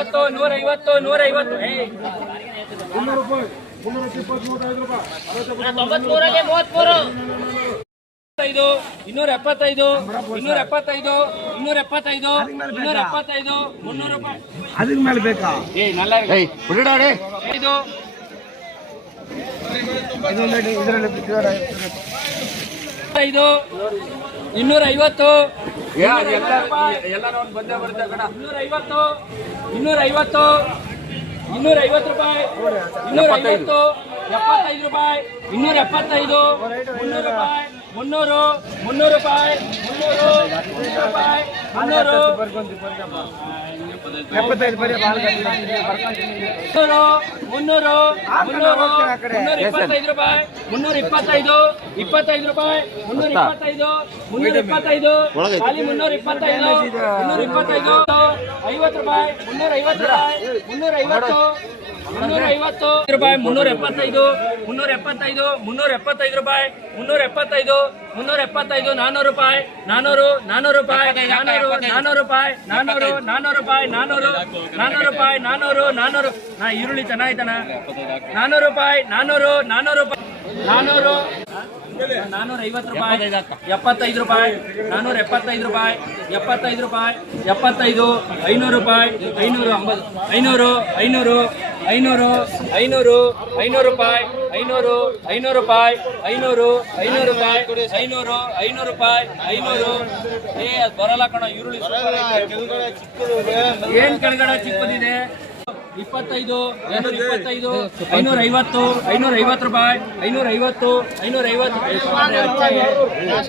150 150 150 275 275 275 275 300 ರೂಪಾಯಿ ಅದಕ್ಕೆ ಮೇಲೆ ಬೇಕಾ ಇದು ಇದು 250 250 250 ರೂಪಾಯಿ 250 75 ರೂಪಾಯಿ 275 300 ರೂಪಾಯಿ 300 300 ರೂಪಾಯಿ 300 ರೂಪಾಯಿ 325 ರೂಪಾಯಿ 325 25 ರೂಪಾಯಿ 325 325 ಖಾಲಿ 325 325 50 ರೂಪಾಯಿ 350 ರೂಪಾಯಿ 350 350 ರೂಪಾಯಿ 375 375 375 ರೂಪಾಯಿ 375 375 400 ರೂಪಾಯಿ 400 400 ರೂಪಾಯಿ 400 ರೂಪಾಯಿ 400 400 ರೂಪಾಯಿ 400 400 ರೂಪಾಯಿ 400 400 ನಾ ಈರುಳ್ಳಿ ಚೆನ್ನಾಯ್ತನ 400 ರೂಪಾಯಿ 400 400 ರೂಪಾಯಿ 400 450 ರೂಪಾಯಿ 75 ರೂಪಾಯಿ 475 ರೂಪಾಯಿ 75 ರೂಪಾಯಿ 75 500 ರೂಪಾಯಿ 550 500 500 500 500 500 ರೂಪಾಯಿ 500 500 ರೂಪಾಯಿ 500 500 ರೂಪಾಯಿ 500 500 ರೂಪಾಯಿ 500 ಅದು ಬರಲ್ಲ ಕಣ ಈರುಳ್ಳಿ ಏನ್ ಕೆಳಗಡೆ ಚಿಕ್ಕದಿದೆ 25 225 550 550 ರೂಪಾಯಿ 550 550